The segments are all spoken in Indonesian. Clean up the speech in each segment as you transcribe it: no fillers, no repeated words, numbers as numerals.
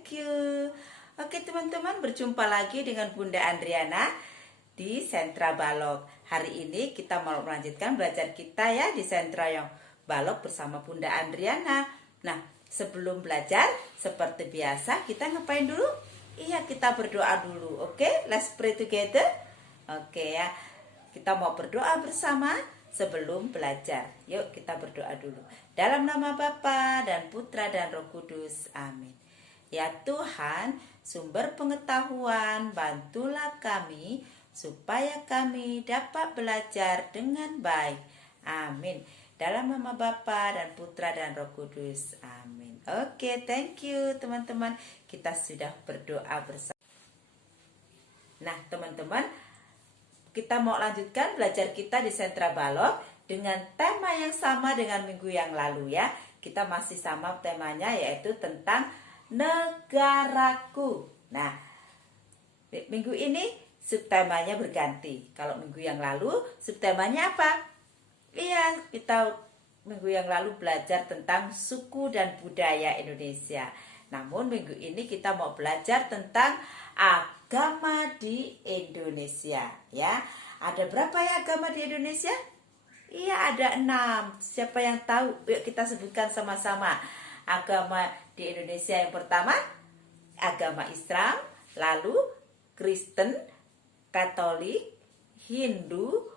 thank you. Oke teman-teman, berjumpa lagi dengan Bunda Andriana di Sentra Balok. Hari ini kita mau melanjutkan belajar kita ya di Sentra yang Balok bersama Bunda Andriana. Nah, sebelum belajar seperti biasa kita ngapain dulu? Iya, kita berdoa dulu. Oke, let's pray together. Oke ya, kita mau berdoa bersama sebelum belajar. Yuk kita berdoa dulu. Dalam nama Bapa dan Putra dan Roh Kudus. Amin. Ya Tuhan, sumber pengetahuan, bantulah kami supaya kami dapat belajar dengan baik. Amin. Dalam nama Bapa dan Putra dan Roh Kudus. Amin. Oke, thank you teman-teman. Kita sudah berdoa bersama. Nah teman-teman, kita mau lanjutkan belajar kita di Sentra Balok dengan tema yang sama dengan minggu yang lalu ya. Kita masih sama temanya, yaitu tentang negaraku. Nah, minggu ini subtemanya berganti. Kalau minggu yang lalu subtemanya apa? Iya, kita minggu yang lalu belajar tentang suku dan budaya Indonesia. Namun minggu ini kita mau belajar tentang agama di Indonesia ya. Ada berapa ya agama di Indonesia? Iya, ada 6. Siapa yang tahu? Yuk kita sebutkan sama-sama. Agama di Indonesia yang pertama, agama Islam, lalu Kristen, Katolik, Hindu,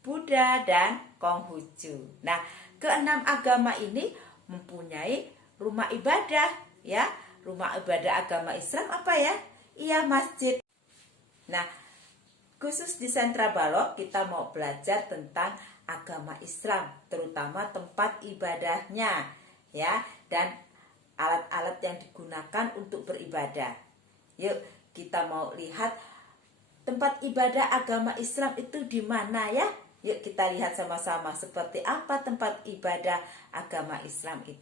Buddha, dan Konghucu. Nah, keenam agama ini mempunyai rumah ibadah ya. Rumah ibadah agama Islam apa ya? Iya, masjid. Nah, khusus di Sentra Balok kita mau belajar tentang agama Islam, terutama tempat ibadahnya ya, dan alat-alat yang digunakan untuk beribadah. Yuk kita mau lihat tempat ibadah agama Islam itu di mana ya. Yuk kita lihat sama-sama seperti apa tempat ibadah agama Islam itu.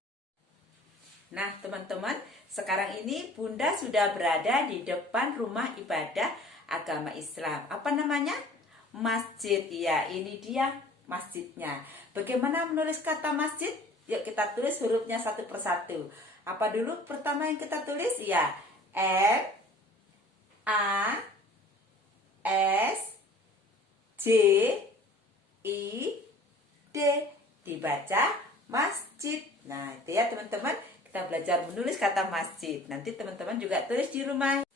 Nah teman-teman, sekarang ini Bunda sudah berada di depan rumah ibadah agama Islam. Apa namanya? Masjid. Iya, ini dia masjidnya. Bagaimana menulis kata masjid? Yuk kita tulis hurufnya satu persatu. Apa dulu pertama yang kita tulis? Ya, M A S J I D, dibaca masjid. Nah itu ya teman-teman, kita belajar menulis kata masjid. Nanti teman-teman juga tulis di rumah.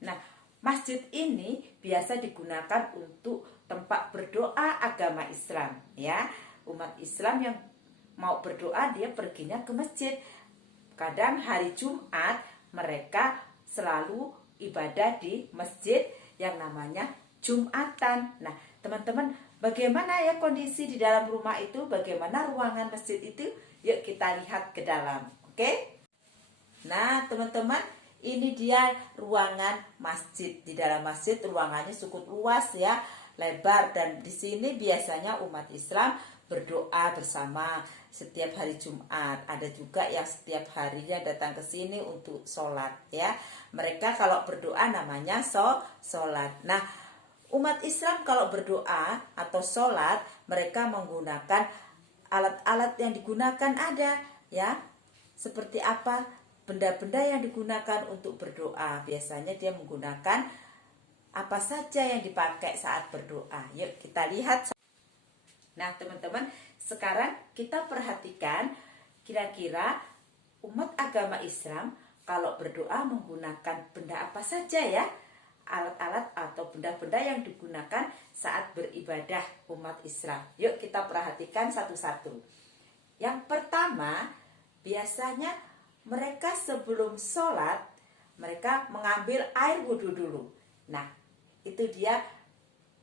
Nah, masjid ini biasa digunakan untuk tempat berdoa agama Islam ya. Umat Islam yang mau berdoa dia perginya ke masjid. Kadang hari Jumat mereka selalu ibadah di masjid yang namanya Jumatan. Nah teman-teman, bagaimana ya kondisi di dalam rumah itu? Bagaimana ruangan masjid itu? Yuk kita lihat ke dalam. Oke? Nah teman-teman, ini dia ruangan masjid. Di dalam masjid ruangannya cukup luas ya, lebar, dan di sini biasanya umat Islam berdoa bersama setiap hari Jumat. Ada juga yang setiap harinya datang ke sini untuk sholat ya. Mereka kalau berdoa namanya sholat. Nah, umat Islam kalau berdoa atau sholat, mereka menggunakan alat-alat yang digunakan ada ya. Seperti apa? Benda-benda yang digunakan untuk berdoa. Biasanya dia menggunakan apa saja yang dipakai saat berdoa. Yuk kita lihat. Nah teman-teman, sekarang kita perhatikan kira-kira umat agama Islam kalau berdoa menggunakan benda apa saja ya. Alat-alat atau benda-benda yang digunakan saat beribadah umat Islam. Yuk kita perhatikan satu-satu. Yang pertama, biasanya mereka sebelum sholat, mereka mengambil air wudhu dulu. Nah, itu dia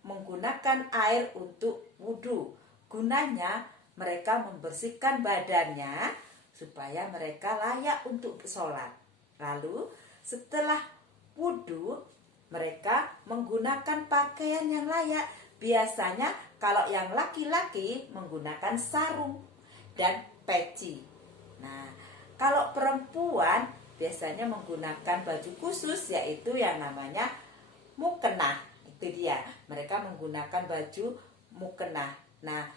menggunakan air untuk wudhu. Gunanya mereka membersihkan badannya supaya mereka layak untuk sholat. Lalu setelah wudhu, mereka menggunakan pakaian yang layak. Biasanya kalau yang laki-laki menggunakan sarung dan peci. Nah, kalau perempuan biasanya menggunakan baju khusus, yaitu yang namanya mukenah. Itu dia, mereka menggunakan baju mukenah. Nah,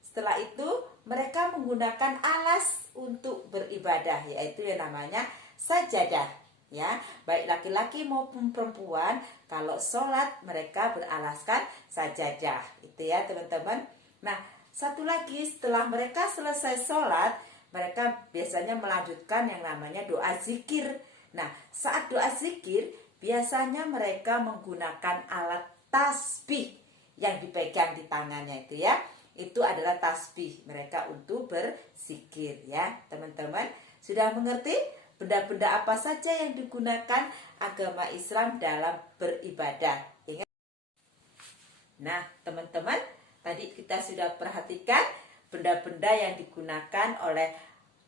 setelah itu mereka menggunakan alas untuk beribadah, yaitu yang namanya sajadah. Ya, baik laki-laki maupun perempuan, kalau sholat mereka beralaskan sajadah. Itu ya teman-teman. Nah, satu lagi, setelah mereka selesai sholat, mereka biasanya melanjutkan yang namanya doa zikir. Nah, saat doa zikir, biasanya mereka menggunakan alat tasbih yang dipegang di tangannya itu ya. Itu adalah tasbih mereka untuk berzikir ya teman-teman. Sudah mengerti benda-benda apa saja yang digunakan agama Islam dalam beribadah? Ingat. Nah teman-teman, tadi kita sudah perhatikan benda-benda yang digunakan oleh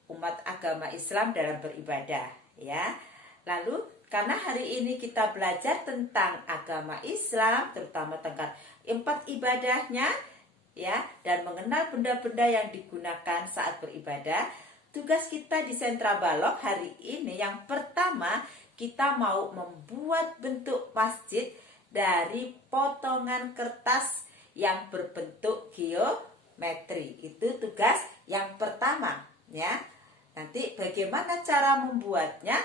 umat agama Islam dalam beribadah ya. Lalu karena hari ini kita belajar tentang agama Islam, terutama tentang 4 ibadahnya ya, dan mengenal benda-benda yang digunakan saat beribadah, tugas kita di Sentra Balok hari ini yang pertama, kita mau membuat bentuk masjid dari potongan kertas yang berbentuk geometri. Itu tugas yang pertama ya. Nanti bagaimana cara membuatnya?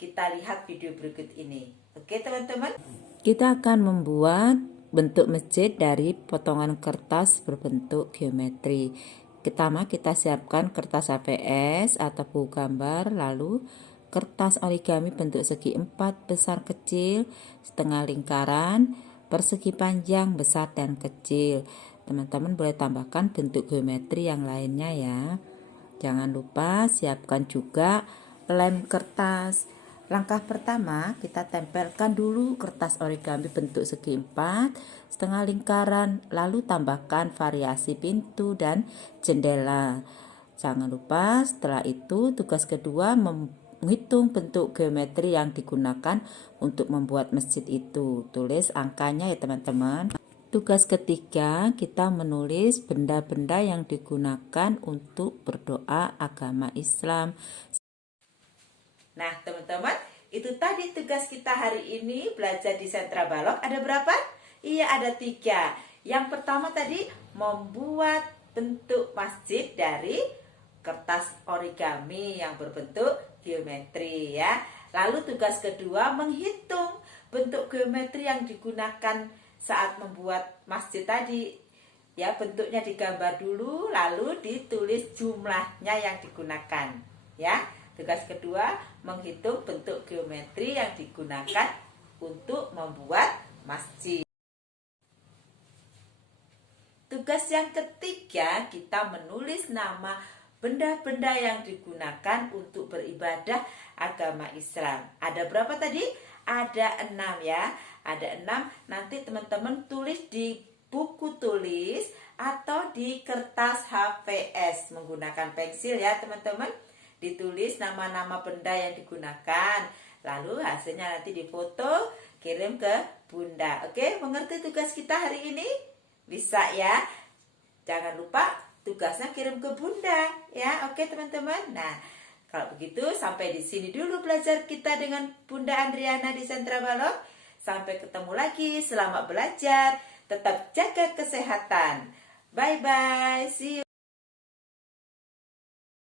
Kita lihat video berikut ini. Oke teman-teman. Kita akan membuat bentuk masjid dari potongan kertas berbentuk geometri. Pertama kita siapkan kertas HVS atau buku gambar, lalu kertas origami bentuk segi 4 besar kecil, setengah lingkaran, persegi panjang besar dan kecil. Teman-teman boleh tambahkan bentuk geometri yang lainnya ya. Jangan lupa siapkan juga lem kertas. Langkah pertama, kita tempelkan dulu kertas origami bentuk segi 4, setengah lingkaran, lalu tambahkan variasi pintu dan jendela. Jangan lupa setelah itu tugas kedua menghitung bentuk geometri yang digunakan untuk membuat masjid itu. Tulis angkanya ya teman-teman. Tugas ketiga, kita menulis benda-benda yang digunakan untuk berdoa agama Islam. Nah teman-teman, itu tadi tugas kita hari ini belajar di Sentra Balok. Ada berapa? Iya ada 3. Yang pertama tadi membuat bentuk masjid dari kertas origami yang berbentuk geometri ya. Lalu tugas kedua menghitung bentuk geometri yang digunakan saat membuat masjid tadi. Ya, bentuknya digambar dulu lalu ditulis jumlahnya yang digunakan ya. Tugas kedua, menghitung bentuk geometri yang digunakan untuk membuat masjid. Tugas yang ketiga, kita menulis nama benda-benda yang digunakan untuk beribadah agama Islam. Ada berapa tadi? Ada 6 ya. Ada 6, nanti teman-teman tulis di buku tulis atau di kertas HVS menggunakan pensil ya teman-teman. Ditulis nama-nama benda yang digunakan, lalu hasilnya nanti difoto, kirim ke Bunda. Oke, mengerti tugas kita hari ini? Bisa ya. Jangan lupa tugasnya kirim ke Bunda ya. Oke teman-teman. Nah, kalau begitu sampai di sini dulu belajar kita dengan Bunda Andriana di Sentra Balok. Sampai ketemu lagi, selamat belajar, tetap jaga kesehatan. Bye bye, see you.